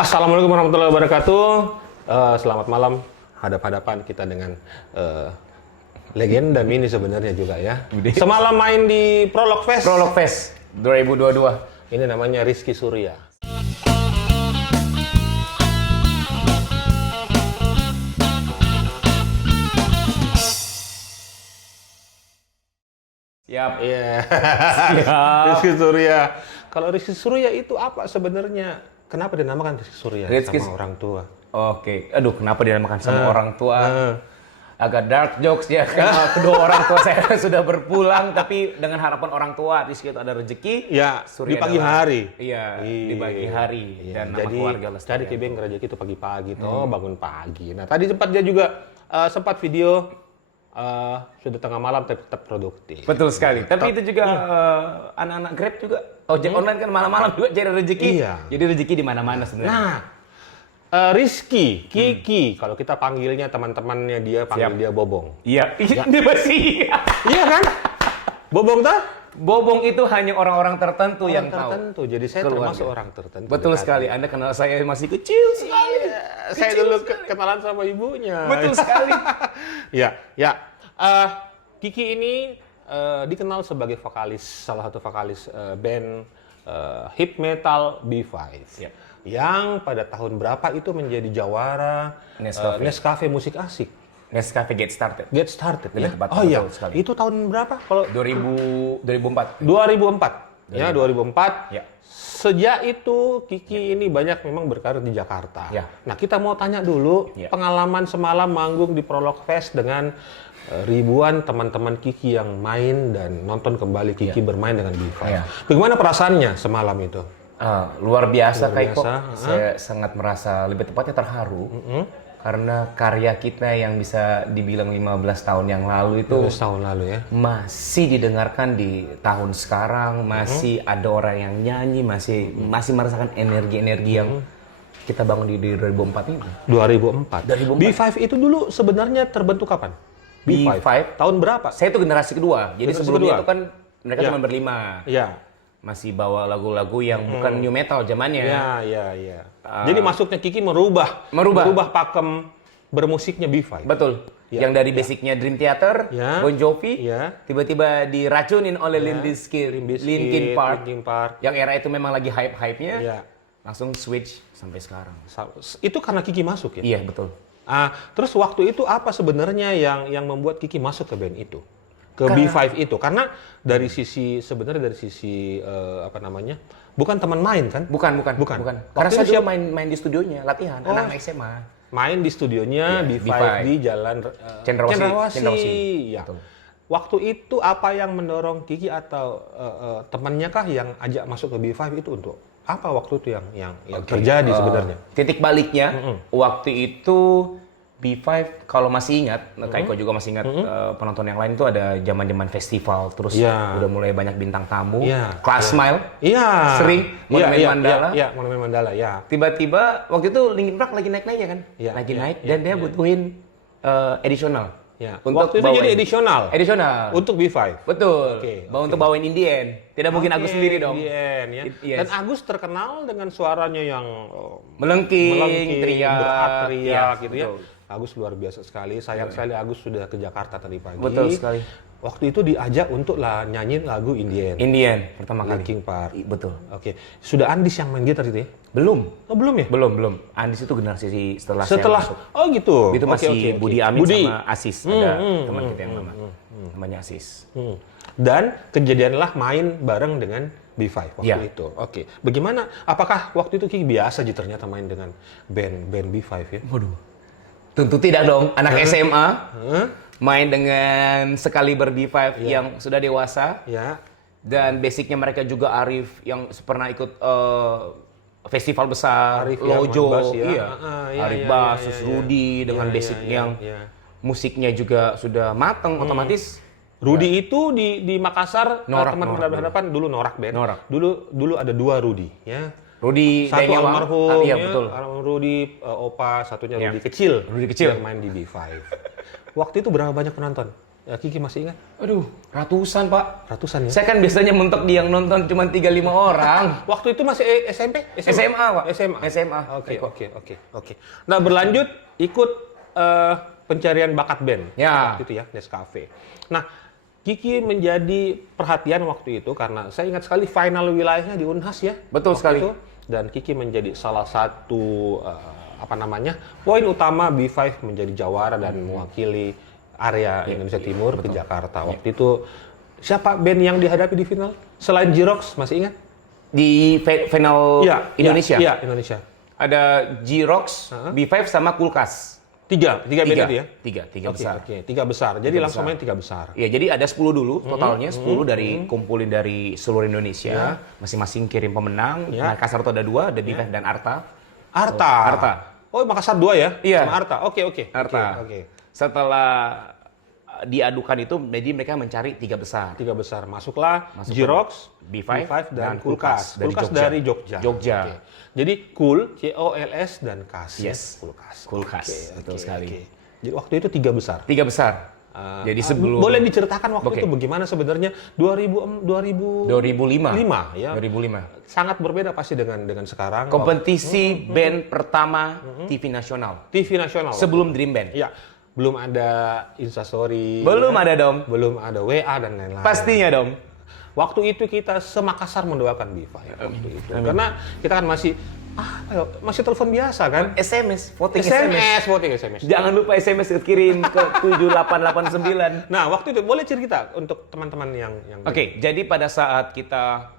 Assalamualaikum warahmatullahi wabarakatuh. Selamat malam. Hadap-hadapan kita dengan legenda mini sebenarnya juga ya. Semalam main di Prolog Fest. Prolog Fest 2022. Ini namanya Rizky Surya. Siap. Iya. Siap. Rizky Surya. Kalau Rizky Surya itu apa sebenarnya? Kenapa dinamakan Rizky Surya sama orang tua? Oke. Aduh, kenapa dinamakan sama orang tua? Agak dark jokes ya. Karena kedua orang tua saya sudah berpulang, tapi dengan harapan orang tua Rizky itu ada rezeki. Ya, Surya di pagi adalah, hari. Iya, di pagi hari. Iya, Dan nama jadi keluarga lestari. cari kebeng rezeki itu pagi-pagi toh, bangun pagi. Nah, tadi sempat dia juga sempat video sudah tengah malam tapi tetap produktif. Betul sekali. Tapi itu juga anak-anak Grab juga ojek online kan malam-malam juga cari rezeki. Iya. Jadi rezeki di mana-mana sebenarnya. Nah, Rizky, Kiki, kalau kita panggilnya teman-temannya dia panggil dia Bobong. Iya, dia masih. Iya kan? Bobong tuh? Bobong itu hanya orang-orang tertentu yang tertentu. Jadi saya Keluarga. termasuk orang tertentu. Betul dekat. sekali. Anda kenal saya masih kecil sekali. Saya dulu kenalan sama ibunya. Betul sekali. Ya. Kiki ini dikenal sebagai vokalis, salah satu vokalis band hip metal B5. Ya. Yang pada tahun berapa itu menjadi jawara Nescafe Musik Asik. Nescafe Get Started. Get Started ya. Tepat, Oh iya. betul sekali. Itu tahun berapa? Kalau 2004. 2004. Ya, 2004. Ya. Sejak itu Kiki ini banyak memang berkarir di Jakarta. Ya. Nah, kita mau tanya dulu pengalaman semalam manggung di Prolog Fest dengan ribuan teman-teman Kiki yang main dan nonton kembali Kiki bermain dengan B5. Ya. Bagaimana perasaannya semalam itu? Luar biasa, Kak Iko. biasa, Saya sangat merasa lebih tepatnya terharu. Karena karya kita yang bisa dibilang 15 tahun yang lalu itu 15 tahun lalu ya. masih didengarkan di tahun sekarang, masih ada orang yang nyanyi, masih merasakan energi-energi yang kita bangun di 2004 ini. 2004. 2004. B5 itu dulu sebenarnya terbentuk kapan? B5 tahun berapa? Saya itu generasi kedua. Jadi Generasi sebelumnya kedua. itu kan mereka Ya. cuma berlima. Iya. Masih bawa lagu-lagu yang bukan new metal zamannya. Iya. Jadi masuknya Kiki merubah pakem bermusiknya B5. Betul. Ya, Yang dari basicnya Dream Theater, Ya. Bon Jovi, Ya. tiba-tiba diracunin oleh Linkin Park. Yang era itu memang lagi hype-hype-nya. Ya. Langsung switch sampai sekarang. Itu karena Kiki masuk ya? Iya, betul. Terus waktu itu apa sebenarnya yang membuat Kiki masuk ke band itu? Ke B5 itu? Karena dari sisi apa namanya? Bukan teman main kan? Bukan. Karena Waktu saya itu juga main di studionya, latihan, anak SMA. main di studionya B5 di Jalan Cendrawasih. Ya. Betul. Waktu itu apa yang mendorong Kiki atau temannya kah yang ajak masuk ke B5 itu untuk apa waktu itu yang terjadi sebenarnya? Titik baliknya, waktu itu B5 kalau masih ingat, Kak Iko juga masih ingat, penonton yang lain itu ada zaman-zaman festival, terus udah mulai banyak bintang tamu, Class Smile, sering Monumen Mandala. Iya, Monumen Mandala, ya. Tiba-tiba waktu itu Linkin Park lagi naik-naiknya kan, lagi naik dan dia butuhin additional. Ya. Untuk Waktu itu jadi additional untuk B5. Betul. Untuk bawain Indien. Tidak mungkin Agus sendiri dong. Indien, ya. Dan Agus terkenal dengan suaranya yang melengking, teriak gitu ya. betul. Agus luar biasa sekali. Sayang sekali Agus sudah ke Jakarta tadi pagi. Betul sekali. Waktu itu diajak untuk nyanyiin lagu Indien. Pertama kali. Linkin Park. Betul. Oke. Sudah Andis yang main gitar itu ya? Belum. Oh, belum ya? Belum. Andis itu generasi setelah saya masuk. Oh gitu. Itu masih Budi Amin sama Asis. Ada teman kita yang namanya Asis. Dan kejadianlah main bareng dengan B5 waktu itu. Oke. Bagaimana? Apakah waktu itu Kiki biasa aja ternyata main dengan band B5 ya? Waduh. Tentu tidak dong. Anak SMA main dengan sekaliber B5 yang sudah dewasa. Ya. Dan basicnya mereka juga Arif yang pernah ikut festival besar, Arif Lojo, bass, ya. Arif Bass, Rudy dengan basic yang musiknya juga sudah matang, otomatis. Rudy itu di Makassar, Norak, teman Norak berhadapan dulu Norak band. Norak. Dulu ada dua Rudy, ya. Rudy Satu Daniawang. almarhum, Iya, ya, betul. almarhum Rudy Opa, satunya Rudy kecil. Rudy kecil. Yang main di B5. Waktu itu berapa banyak penonton Kiki masih ingat? Aduh, ratusan Pak. Ratusan ya? Saya kan biasanya mentok di yang nonton cuma 3-5 orang. Waktu itu masih SMP? SMA Pak. SMA. Oke. Nah, berlanjut ikut pencarian bakat band. Ya. Waktu itu ya, Nescafe. Nah, Kiki menjadi perhatian waktu itu karena saya ingat sekali final wilayahnya di Unhas ya. Betul sekali. Itu. Dan Kiki menjadi salah satu poin utama B5 menjadi jawara dan mewakili area Indonesia Timur ke Jakarta. Waktu itu siapa band yang dihadapi di final? Selain J-Rocks, masih ingat? Di final Indonesia? Iya, Indonesia. Ada J-Rocks, B5 sama Kulkas. Tiga band itu ya? Tiga besar. Oke, tiga besar. Jadi langsung main 3 besar. Iya, jadi ada 10 dulu totalnya, 10 dari kumpulin dari seluruh Indonesia. Masing-masing kirim pemenang. Makassar itu ada 2, ada B5 dan Arta. Arta. Oh, Makassar 2 ya? Iya. Sama Arta. Oke. Arta. Oke. Setelah diadukan itu, jadi mereka mencari 3 besar. 3 besar. Masuklah J-Rocks, B5 dan Kulkas. Kulkas dari Jogja. Okay. Jadi Kul, COLS dan Kas. Yes. Kulkas. Betul sekali. Jadi waktu itu 3 besar. 3 besar. Jadi sebelum boleh diceritakan waktu itu bagaimana sebenarnya 2005 ya. 2005. Sangat berbeda pasti dengan sekarang. Kompetisi band pertama TV nasional. TV nasional. Sebelum Dream Band. Iya. Belum ada Instastory. Belum ada Dom. Belum ada WA dan lain-lain. Pastinya Dom. Waktu itu kita semakassar mendoakan B5 waktu itu. Karena kita kan masih telepon biasa kan? voting SMS. Jangan lupa SMS kirim ke 7889. Nah, waktu itu boleh cerita untuk teman-teman yang Oke, jadi pada saat kita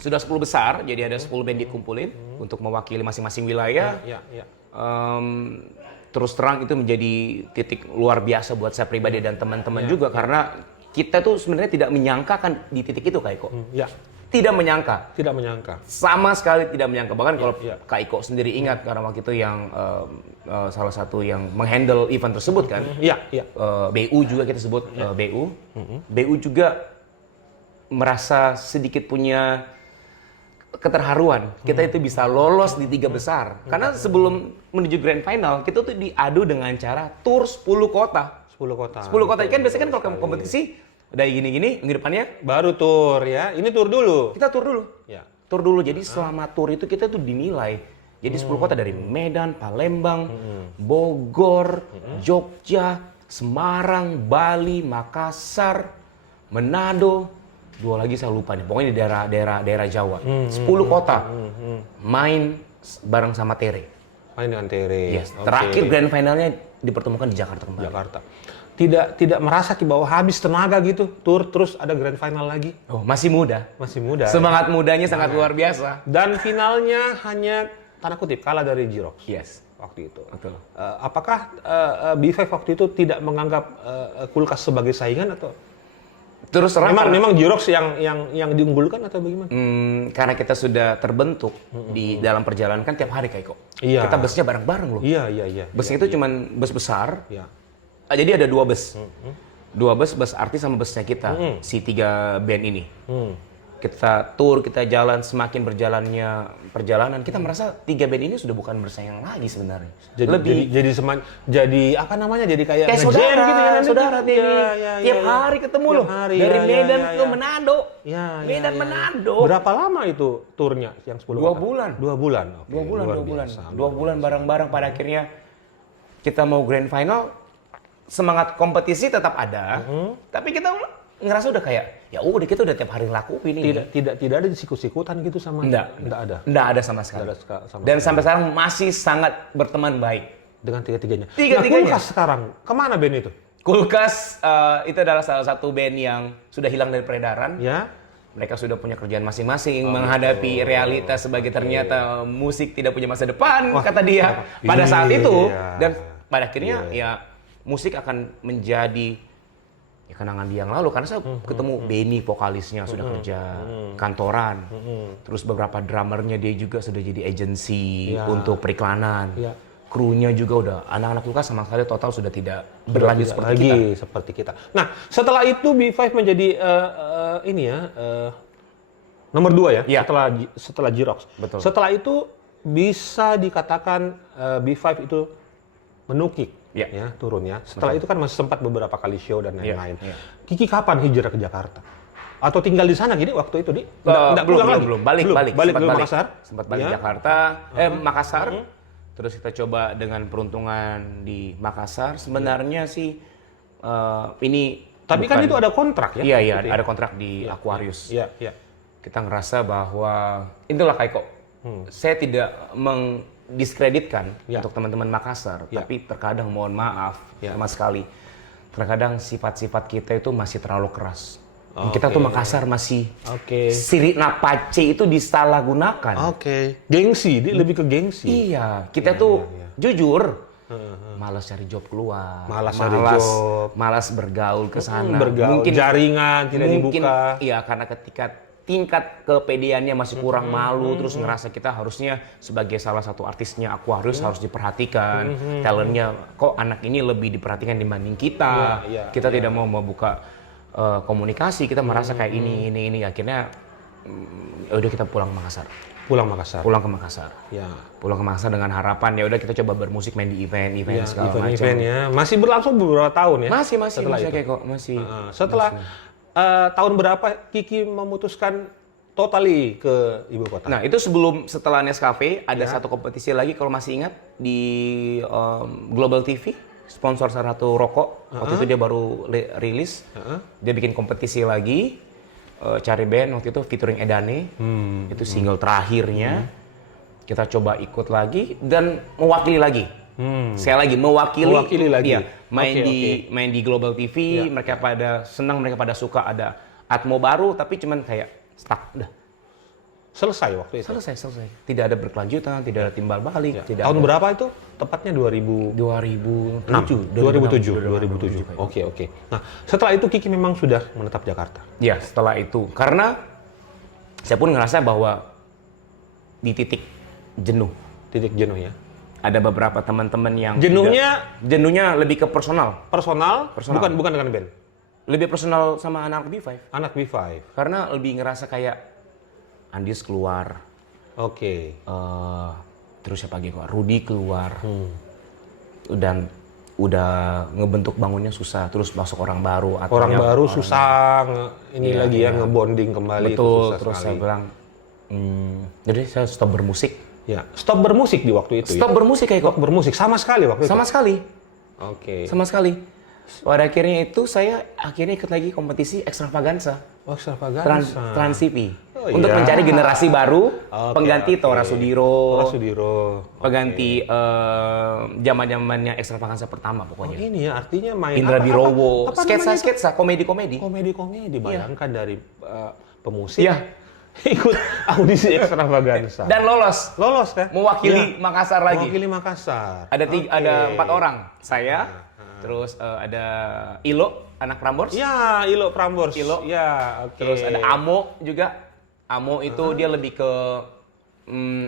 sudah 10 besar, jadi ada 10 band dikumpulin untuk mewakili masing-masing wilayah. Iya. Terus terang itu menjadi titik luar biasa buat saya pribadi dan teman-teman juga karena kita tuh sebenarnya tidak menyangka kan di titik itu Kak Iko. Iya. Tidak menyangka. Sama sekali tidak menyangka. Bahkan kalau Kak Iko sendiri ingat karena waktu itu yang salah satu yang menghandle event tersebut kan. Iya. BU juga kita sebut BU. BU juga merasa sedikit punya keterharuan. Kita itu bisa lolos di 3 besar. Karena sebelum menuju grand final, kita tuh diadu dengan cara tur 10 kota. 10 kota. Kan biasanya kan kalau kompetisi udah gini-gini, minggu depannya baru tur ya. Ini tur dulu. Kita tur dulu. Ya. Tur dulu. Jadi selama tur itu kita tuh dinilai. Jadi 10 kota dari Medan, Palembang, Bogor, Jogja, Semarang, Bali, Makassar, Manado, 2 lagi saya lupa nih. Pokoknya di daerah Jawa. 10 kota main bareng sama Tere. Main dengan Tere. Yes. Terakhir grand finalnya dipertemukan di Jakarta kembali. Tidak merasa bahwa habis tenaga gitu, tur terus ada grand final lagi. Oh, masih muda. Semangat mudanya sangat luar biasa. Dan finalnya hanya tanda kutip kalah dari J-Rocks. Yes. Waktu itu. Betul. Apakah B5 waktu itu tidak menganggap Kulkas sebagai saingan atau terus memang J-Rocks yang diunggulkan atau bagaimana? Karena kita sudah terbentuk di dalam perjalanan kan tiap hari Kak Iko. Iya. Kita busnya bareng-bareng loh. Iya. Busnya itu cuman bus besar. Iya. Jadi ada 2 bus. 2 bus artis sama busnya kita. Si 3 band ini. Kita tur, kita jalan, semakin berjalannya perjalanan, kita merasa 3 band ini sudah bukan bersaing lagi sebenarnya. Jadi apa namanya? Jadi kayak saudara gitu ya. Saudara tiap hari ketemu loh. Dari Medan ke Manado. Medan Manado. Berapa lama itu turnya yang 10 2 bulan. 2 bulan. Oke. 2 bulan. 2 bulan bareng-bareng pada akhirnya kita mau grand final. Semangat kompetisi tetap ada, tapi kita ngerasa udah kayak ya udah kita udah tiap hari lakuin ini. Tidak ada sikut-sikutan gitu sama. Enggak ada sama sekali. Dan sampai sekarang masih sangat berteman baik dengan tiga-tiganya. Tiga-tiganya. Nah, Kulkas sekarang kemana band itu? Kulkas itu adalah salah satu band yang sudah hilang dari peredaran. Ya. Mereka sudah punya kerjaan masing-masing menghadapi realitas sebagai ternyata musik tidak punya masa depan kata dia pada saat itu dan pada akhirnya ya musik akan menjadi kenangan dia yang lalu karena saya ketemu Benny vokalisnya sudah kerja kantoran, terus beberapa drummernya dia juga sudah jadi agensi untuk periklanan, krunya juga udah anak-anak Kulkas sama sekali total sudah tidak berlanjut seperti kita. Nah setelah itu B5 menjadi nomor 2 ya, setelah J-Rocks. Betul. Setelah itu bisa dikatakan B5 itu menukik ya turun ya. Setelah itu kan masih sempat beberapa kali show dan lain-lain. Kiki kapan hijrah ke Jakarta? Atau tinggal di sana gini waktu itu di? Belum. Balik dulu Makassar. Sempat balik Jakarta, Makassar. Terus kita coba dengan peruntungan di Makassar. Sebenarnya sih ini. Tapi kan itu ada kontrak ya? Iya, ada kontrak di Aquarius. Iya. Kita ngerasa bahwa itulah Kaiko. Saya tidak mendiskreditkan untuk teman-teman Makassar, tapi terkadang mohon maaf sama sekali. Terkadang sifat-sifat kita itu masih terlalu keras. Kita tuh Makassar masih sirina pace itu disalahgunakan. Gengsi, dia lebih ke gengsi. Iya, kita tuh jujur malas cari job keluar, malas bergaul ke sana. Mungkin jaringan tidak dibuka. Iya, karena ketika tingkat kepedeannya masih kurang malu, terus ngerasa kita harusnya sebagai salah satu artisnya Aquarius harus diperhatikan, talentnya kok anak ini lebih diperhatikan dibanding kita. Kita tidak mau membuka komunikasi, kita merasa kayak ini akhirnya udah kita pulang ke Makassar. Pulang ke Makassar. Ya. Pulang ke Makassar dengan harapan ya udah kita coba bermusik, main di event segala macam. Event ya. Masih berlangsung beberapa tahun ya? Masih kayak kok. Setelah tahun berapa Kiki memutuskan totally ke ibu kota? Nah, itu setelah Nescafe ada satu kompetisi lagi kalau masih ingat di Global TV. Sponsor salah satu rokok, waktu itu dia baru rilis, dia bikin kompetisi lagi, cari band waktu itu featuring Edane, itu single terakhirnya, kita coba ikut lagi dan mewakili lagi, saya lagi mewakili lagi, main di Global TV, mereka pada senang, mereka pada suka ada atmo baru, tapi cuman kayak stuck, udah. Selesai waktu itu? Selesai. Tidak ada berkelanjutan, tidak ada timbal balik. Tahun berapa itu? Tepatnya 2007. Oke. Nah, setelah itu Kiki memang sudah menetap Jakarta? Ya, setelah itu. Karena saya pun ngerasa bahwa di titik jenuh. Titik jenuh ya? Ada beberapa teman-teman yang... Jenuhnya lebih ke personal. Personal? Bukan dengan band? Lebih personal sama anak B5. Anak B5? Karena lebih ngerasa kayak Andis keluar, terus siapa lagi keluar? Rudy keluar, dan udah ngebentuk bangunnya susah, terus masuk orang baru. Orang baru susah, ngebonding kembali. Betul, terus saya bilang, jadi saya stop bermusik. Ya, stop bermusik di waktu itu. Stop bermusik kayak kok. Stop bermusik sama sekali waktu itu. Sama sekali. Sama sekali. Pada akhirnya itu saya ikut lagi kompetisi Extravaganza. Extravaganza. Trans TV. Untuk mencari generasi baru, pengganti Tora Sudiro. Pengganti zaman-zamannya Extravaganza pertama pokoknya. Ini ya artinya main Indra Birowo, sketsa, komedi-komedi. Komedi, bayangkan dari pemusik. Ikut audisi Extravaganza. Dan lolos kan? Mewakili Makassar lagi. Mewakili Makassar. Ada 4 orang. Saya, terus ada Ilo, anak Prambors. Ya, Ilo Prambors. Terus ada Amo juga. Amo itu dia lebih ke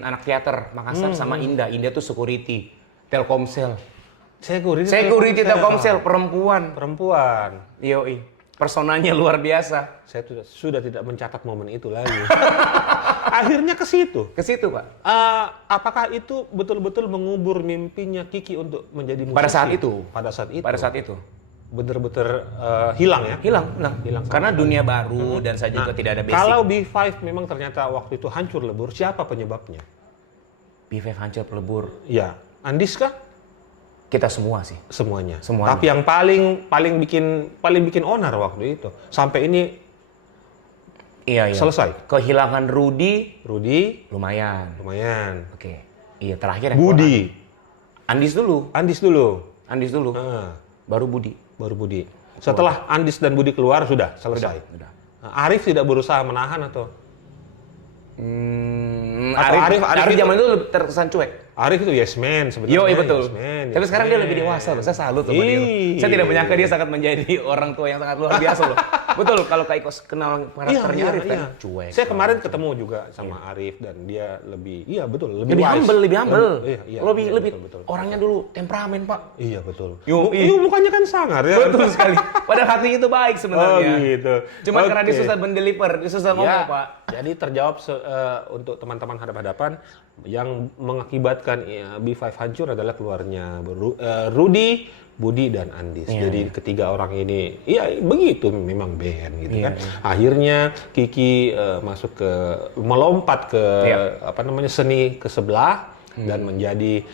anak teater Makassar sama Indah. Indah tuh security Telkomsel. Security Telkomsel perempuan. Yoi. Personanya luar biasa. Saya sudah tidak mencatat momen itu lagi. Akhirnya ke situ. Ke situ, Pak. Apakah itu betul-betul mengubur mimpinya Kiki untuk menjadi musisi? Pada saat itu. Bener-bener hilang ya? Hilang. Karena dunia baru dan saya juga tidak ada basic. Kalau B5 memang ternyata waktu itu hancur lebur, siapa penyebabnya? B5 hancur lebur. Ya, Andis kah? Kita semua sih. Semuanya. Tapi yang paling bikin onar waktu itu sampai ini selesai. Kehilangan Rudy lumayan. Oke. Iya, terakhir Budi. Andis dulu. Baru Budi. Setelah Andis dan Budi keluar sudah selesai. Sudah. Arif tidak berusaha menahan atau? Arif zaman itu lebih terkesan cuek. Arif itu yes man sebenarnya. Iya betul. Tapi sekarang dia lebih dewasa loh. Saya salut sama dia. Saya tidak menyangka dia sangat menjadi orang tua yang sangat luar biasa loh. Betul, kalau Kak Iko kenal karakternya Arif kan cuek. Saya kemarin ketemu juga sama Arif dan dia lebih lebih humble. Lebih betul. Orangnya dulu temperamen, Pak. Iya, betul. Mukanya kan sangar ya. Betul sekali. Padahal hatinya itu baik sebenarnya. Gitu. Cuma karena dia susah mendeliver, dia susah ngomong, Pak. Jadi terjawab untuk teman-teman hadap-hadapan yang mengakibatkan menyebabkan B5 hancur adalah keluarnya Rudy, Budi dan Andis. Jadi ketiga orang ini, ya begitu memang band gitu kan. Akhirnya Kiki melompat ke seni ke sebelah dan menjadi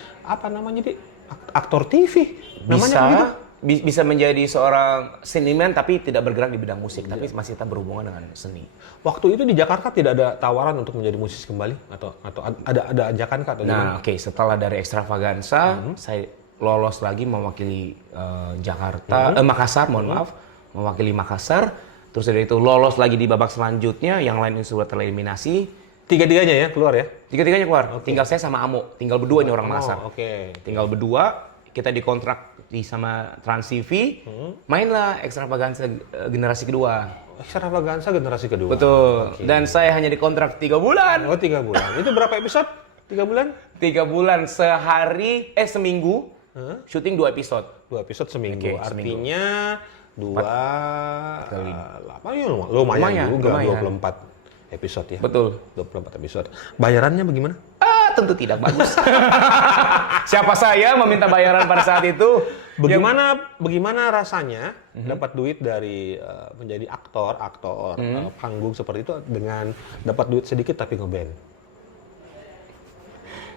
aktor TV. Namanya begitu. Bisa menjadi seorang seniman tapi tidak bergerak di bidang musik, tapi masih tetap berhubungan dengan seni. Waktu itu di Jakarta tidak ada tawaran untuk menjadi musisi kembali atau ada ajakan kah? Setelah dari Extravaganza, saya lolos lagi mewakili Makassar, mewakili Makassar. Terus dari itu lolos lagi di babak selanjutnya, yang lain sudah tereliminasi. Tiga-tiganya ya keluar ya? Tiga-tiganya keluar. Tinggal saya sama Amo, tinggal berdua ini orang Makassar. Tinggal berdua. Kita dikontrak sama Trans TV, mainlah Extravaganza generasi kedua. Extravaganza generasi kedua. Betul. Dan saya hanya dikontrak 3 bulan. Oh, 3 bulan. Itu berapa episode? 3 bulan? 3 bulan seminggu. Syuting 2 episode. 2 episode seminggu. Artinya 2 kali 8 lumayan juga. 24 episode ya. Betul. 24 episode. Bayarannya bagaimana? Tentu tidak bagus. Siapa saya meminta bayaran pada saat itu? Bagaimana rasanya dapat duit dari menjadi aktor panggung seperti itu dengan dapat duit sedikit tapi ngeband?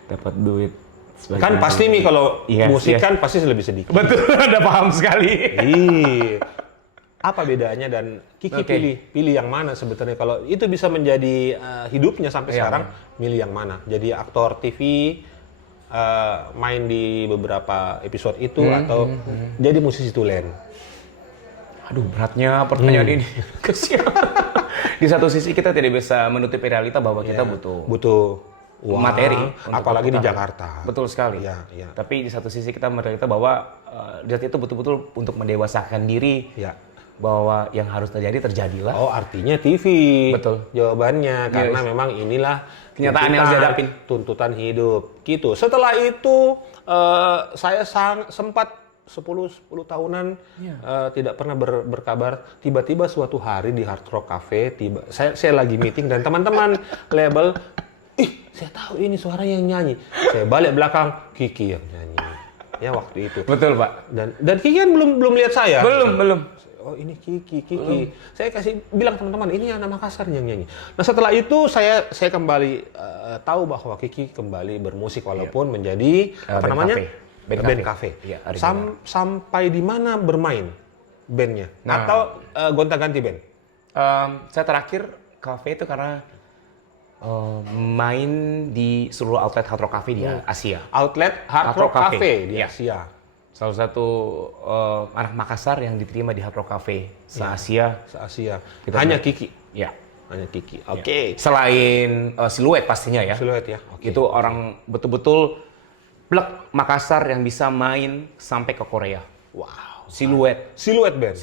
Dapat duit kan pasti nih kalau musik kan pasti lebih sedikit. Betul, Anda paham sekali. Apa bedanya dan Kiki pilih yang mana sebetulnya kalau itu bisa menjadi hidupnya sampai sekarang, milih yang mana? Jadi aktor TV, main di beberapa episode itu atau jadi musisi tulen? Aduh, beratnya pertanyaan ini. Kesian. Di satu sisi kita tidak bisa menutupi realita bahwa kita butuh uang, materi, apalagi di Jakarta. Betul sekali. Tapi di satu sisi kita realita bahwa di saat itu betul-betul untuk mendewasakan diri. Bahwa yang harus terjadilah. Oh, artinya TV. Betul. Jawabannya karena memang inilah kenyataan yang harus dihadapin. Tuntutan hidup. Gitu. Setelah itu saya sempat 10 tahunan tidak pernah berkabar. Tiba-tiba suatu hari di Hard Rock Cafe, saya lagi meeting dan teman-teman label, saya tahu ini suara yang nyanyi. Saya balik belakang, Kiki yang nyanyi. Ya waktu itu. Betul, Pak. Dan Kiki kan belum lihat saya. Belum. Oh ini Kiki. Saya kasih bilang teman-teman ini anak Makassar yang nyanyi. Nah setelah itu saya kembali tahu bahwa Kiki kembali bermusik walaupun menjadi band cafe. Sampai di mana bermain bandnya? Atau gonta-ganti band? Saya terakhir cafe itu karena main di seluruh outlet Hard Rock Cafe di Asia. Outlet Hard Rock Cafe di Asia. Salah satu anak Makassar yang diterima di Hard Rock Cafe se-Asia. Hanya Kiki? Ya. Hanya Kiki. Oke. Selain Siluet pastinya ya. Siluet ya. Itu orang betul-betul plek Makassar yang bisa main sampai ke Korea. Wow. Siluet band.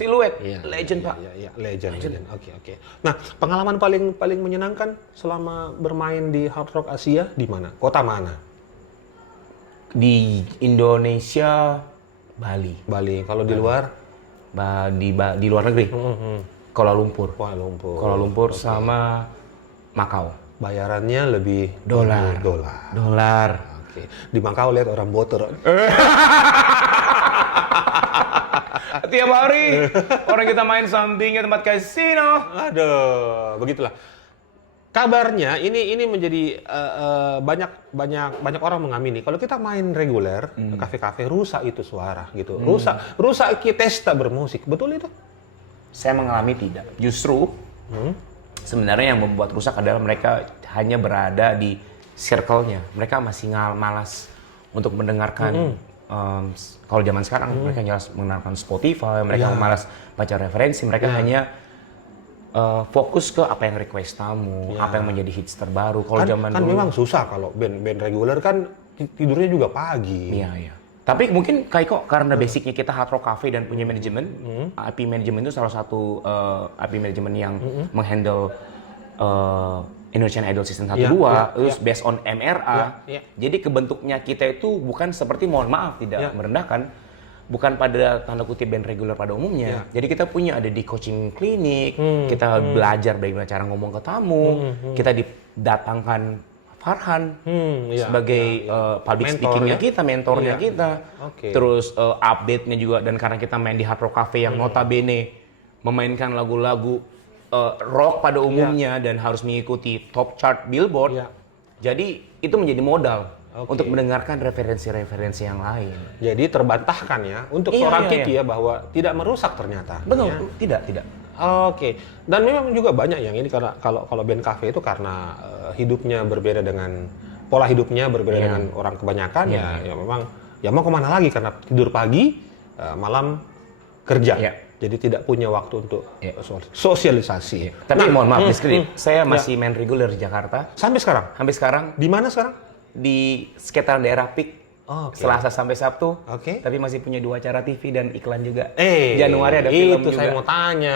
Legend, Pak. Iya, legend. Oke. Nah, pengalaman paling menyenangkan selama bermain di Hard Rock Asia di mana? Kota mana? Di Indonesia, Bali. Kalau di luar? Di luar negeri. Kuala Lumpur. Kuala Lumpur sama Makau. Bayarannya lebih dolar. Oke. Di Makau lihat orang boter. Tiap hari orang kita main sampingnya tempat kasino. Aduh, begitulah. Kabarnya ini menjadi banyak orang mengamini kalau kita main reguler ke kafe-kafe rusak itu suara gitu. Rusak kita tak bermusik. Betul itu? Saya mengalami tidak. Justru sebenarnya yang membuat rusak adalah mereka hanya berada di circle-nya. Mereka masih malas untuk mendengarkan kalau zaman sekarang mereka jelas mengenalkan Spotify, mereka malas baca referensi, mereka hanya fokus ke apa yang request tamu, apa yang menjadi hits terbaru. Kalau zaman dulu memang susah kalau band reguler kan tidurnya juga pagi. Iya. Tapi mungkin Kaiko karena basicnya kita Hard Rock Cafe dan punya manajemen, IP manajemen itu salah satu IP manajemen yang menghandle Indonesian Idol Season 1-2, terus based on MRA. Jadi kebentuknya kita itu bukan seperti, mohon maaf tidak merendahkan, bukan pada tanda kutip band reguler pada umumnya. Jadi kita ada di coaching klinik, kita belajar bagaimana cara ngomong ke tamu, kita didatangkan Farhan sebagai public speaking-nya kita, mentornya kita. Terus update-nya juga, dan karena kita main di Hard Rock Cafe yang notabene memainkan lagu-lagu rock pada umumnya dan harus mengikuti top chart Billboard. Jadi itu menjadi modal untuk mendengarkan referensi-referensi yang lain. Jadi terbantahkan ya untuk seorang Kiki ya bahwa tidak merusak ternyata. Betul, tidak. Dan memang juga banyak yang ini karena kalau band cafe itu karena hidupnya berbeda dengan pola hidupnya berbeda dengan orang kebanyakan ya memang ya mau kemana lagi karena tidur pagi malam kerja. Jadi tidak punya waktu untuk sosialisasi. Tapi mohon maaf, saya masih main reguler di Jakarta. Sampai sekarang? Sampai sekarang. Di mana sekarang? Di sekitar daerah PIK. Selasa sampai Sabtu. Tapi masih punya 2 acara TV dan iklan juga. Januari ada film itu juga. Saya mau tanya.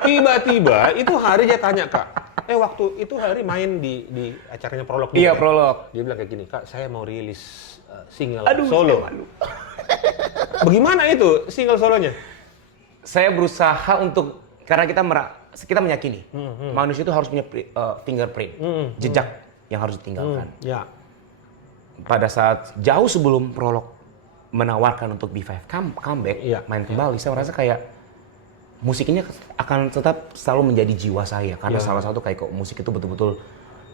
Tiba-tiba itu hari dia tanya, Kak. Waktu itu hari main di acaranya Prolog. Iya, Prolog. Dia bilang kayak gini, Kak, saya mau rilis single solo. Bagaimana itu single solonya? Saya berusaha untuk, karena kita meyakini manusia itu harus punya fingerprint, jejak yang harus ditinggalkan. Pada saat jauh sebelum Prolog menawarkan untuk B5 comeback, main kembali, saya merasa kayak musik ini akan tetap selalu menjadi jiwa saya. Karena salah satu kayak kok musik itu betul-betul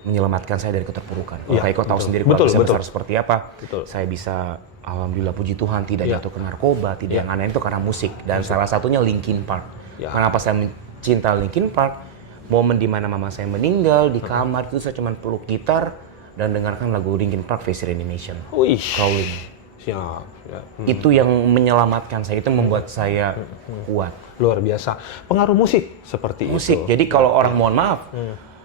menyelamatkan saya dari keterpurukan. Kalau kayak kok tahu sendiri kalau bisa besar seperti apa, saya bisa, alhamdulillah puji Tuhan, tidak jatuh ke narkoba, tidak yang aneh itu karena musik. Dan salah satunya Linkin Park. Kenapa saya mencinta Linkin Park? Momen dimana mama saya meninggal di kamar itu saya cuma peluk gitar dan dengarkan lagu Linkin Park Face Reanimation. Crawling. Itu yang menyelamatkan saya, itu membuat saya kuat. Luar biasa. Pengaruh musik seperti itu. Jadi kalau orang mohon maaf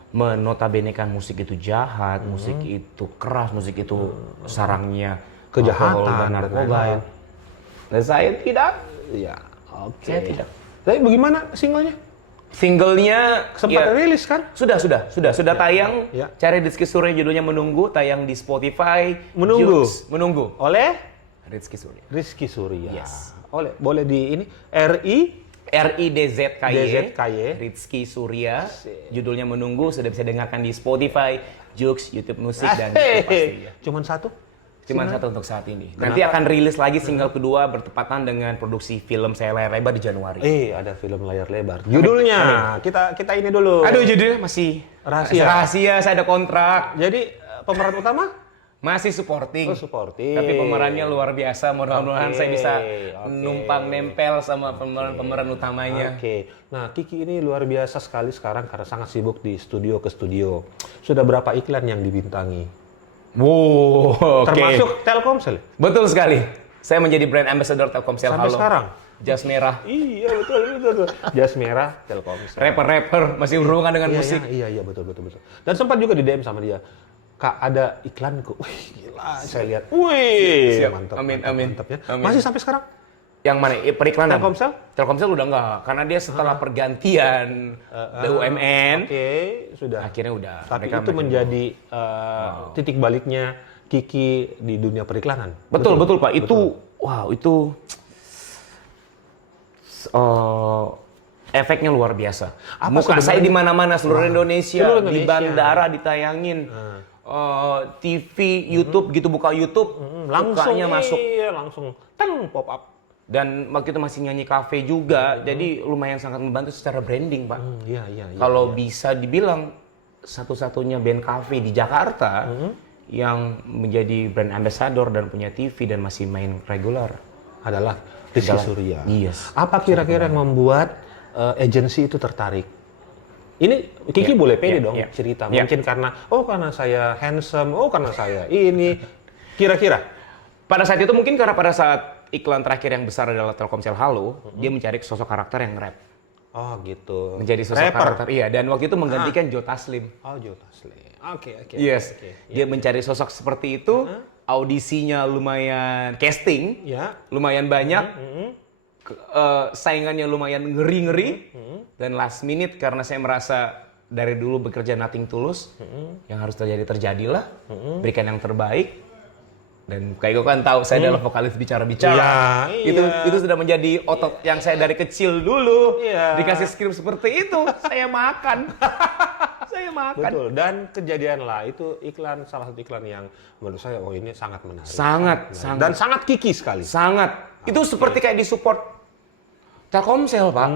menotabenekan musik itu jahat, musik itu keras, musik itu sarangnya kejahatan dan narkoba. Dan saya tidak. Saya tidak. Tapi bagaimana singlenya? Singlenya sempat rilis kan? Sudah tayang. Cari Rizky Surya, judulnya Menunggu, tayang di Spotify. Menunggu. Oleh Rizky Surya. Rizky Surya. Yes. Boleh di ini RIDZKY. Rizky Surya. Judulnya Menunggu, sudah bisa dengarkan di Spotify, Joox, YouTube Musik dan YouTube pasti. Cuman satu untuk saat ini. Nanti akan rilis lagi single kedua bertepatan dengan produksi film saya layar lebar di Januari. Ada film layar lebar. Judulnya kita ini dulu. Aduh, judulnya masih rahasia. Saya ada kontrak. Jadi pemeran utama masih supporting. Supporting. Tapi pemerannya luar biasa. Mudah-mudahan saya bisa numpang nempel sama pemeran utamanya. Nah, Kiki ini luar biasa sekali sekarang karena sangat sibuk di studio ke studio. Sudah berapa iklan yang dibintangi? Termasuk Telkomsel. Betul sekali. Saya menjadi brand ambassador Telkomsel. Sampai sekarang. Jas merah. Iya, betul. Jas merah Telkomsel. Rapper masih berhubungan dengan musik. Iya, betul. Dan sempat juga di DM sama dia. Kak, ada iklanku. Wih, gila. Saya lihat. Wih, mantap ya. Masih sampai sekarang? Yang mana? Periklanan? Telkomsel udah enggak, karena dia setelah pergantian BUMN. Sudah. Akhirnya udah. Tapi itu menjadi titik baliknya Kiki di dunia periklanan. Betul Pak. Itu efeknya luar biasa. Muka saya di mana-mana seluruh Indonesia, di bandara ditayangin. TV, YouTube gitu, buka YouTube, mukanya masuk. Langsung pop up. Dan waktu itu masih nyanyi kafe juga, jadi lumayan sangat membantu secara branding, Pak. Kalau bisa dibilang satu-satunya band kafe di Jakarta yang menjadi brand ambassador dan punya TV dan masih main regular adalah Rizky Surya. Yes. Apa kira-kira yang membuat agensi itu tertarik? Ini Kiki boleh pede dong cerita. Mungkin karena saya handsome, karena saya ini. Kira-kira? Pada saat itu mungkin karena pada saat iklan terakhir yang besar adalah Telkomsel Halo, dia mencari sosok karakter yang rap. Oh gitu. Menjadi sosok karakter. Iya, dan waktu itu menggantikan Joe Taslim. Joe Taslim. Oke. Yes. Dia mencari sosok seperti itu. Audisinya lumayan, casting lumayan banyak. Saingannya lumayan ngeri-ngeri. Dan last minute karena saya merasa dari dulu bekerja nothing tulus, yang harus terjadilah. Berikan yang terbaik. Dan kayak gue kan tahu saya adalah vokalis bicara-bicara. Itu sudah menjadi otot yang saya dari kecil dulu. Dikasih skrip seperti itu, saya makan. saya makan. Betul. Dan kejadian lah itu salah satu iklan yang menurut saya ini sangat menarik. Sangat. Dan sangat kiki sekali. Sangat. Itu seperti kayak disupport Telkomsel, Pak.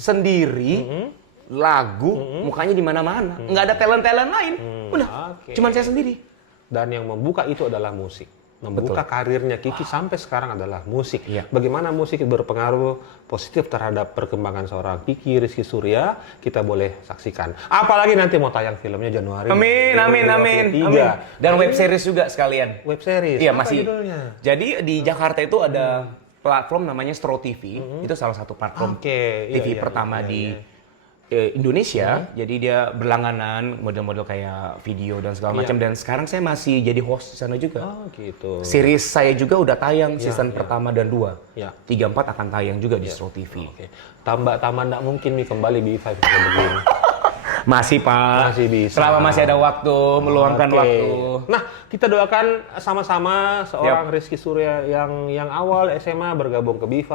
Sendiri lagu mukanya di mana-mana. Nggak ada talent-talent lain. Udah, cuman saya sendiri. Dan yang membuka itu adalah musik. Membuka karirnya Kiki sampai sekarang adalah musik. Bagaimana musik berpengaruh positif terhadap perkembangan seorang Kiki Rizky Surya, kita boleh saksikan. Apalagi nanti mau tayang filmnya Januari. Amin. Dan web series juga sekalian. Web series? Iya, apa masih. Judulnya? Jadi di Jakarta itu ada platform namanya Stro TV. Itu salah satu platform TV pertama di Indonesia. Jadi dia berlangganan model-model kayak video dan segala macam. Dan sekarang saya masih jadi host di sana juga. Oh gitu. Series saya juga udah tayang season pertama dan 2. 3, 4 akan tayang juga di Stro TV. Tambah nggak mungkin nih kembali B5 kayak begini. Masih, Pak. Masih bisa. Selama masih ada waktu, meluangkan waktu. Nah, kita doakan sama-sama seorang Rizky Surya yang awal SMA bergabung ke B5.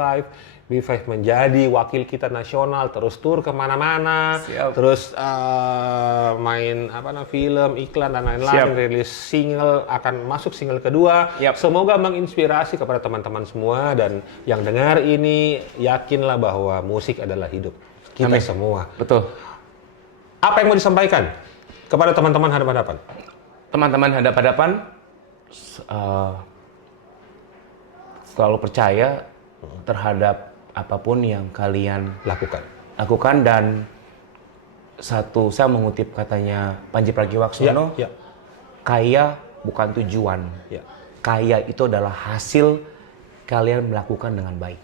B5 menjadi wakil kita nasional, terus tur kemana-mana, terus main film, iklan dan lain-lain, rilis single, akan masuk single kedua. Semoga menginspirasi kepada teman-teman semua dan yang dengar ini yakinlah bahwa musik adalah hidup kita semua. Betul. Apa yang mau disampaikan kepada teman-teman hadap-hadapan? Teman-teman hadap-hadapan selalu percaya terhadap apapun yang kalian lakukan dan saya mengutip katanya Panji Pragiwaksono, kaya bukan tujuan, kaya itu adalah hasil kalian melakukan dengan baik.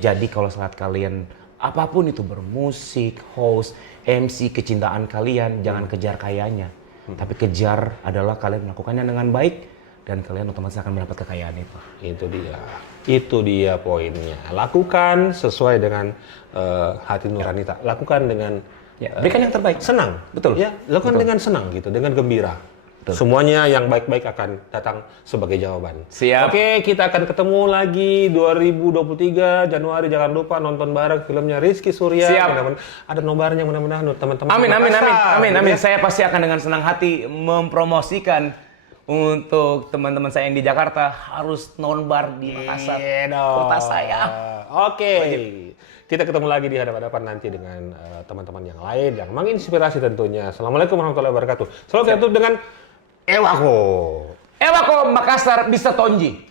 Jadi kalau saat kalian apapun itu bermusik, host, MC, kecintaan kalian jangan kejar kayanya, tapi kejar adalah kalian melakukannya dengan baik dan kalian otomatis akan mendapat kekayaan itu. Itu dia poinnya. Lakukan sesuai dengan hati nurani, lakukan dengan berikan yang terbaik. Senang, betul. Ya, lakukan dengan senang gitu, dengan gembira. Betul. Semuanya yang baik-baik akan datang sebagai jawaban. Siap. Oke, kita akan ketemu lagi 2023 Januari. Jangan lupa nonton bareng filmnya Rizky Surya. Siap. Ada nobarnya mudah-mudahan teman-teman. Amin. Saya pasti akan dengan senang hati mempromosikan untuk teman-teman saya yang di Jakarta harus nonbar di Makassar, kota saya. Oke. Kita ketemu lagi di hadapan-hadapan nanti dengan teman-teman yang lain yang menginspirasi tentunya. Assalamualaikum warahmatullahi wabarakatuh. Selalu kita tutup dengan Ewako Makassar bisa tonji.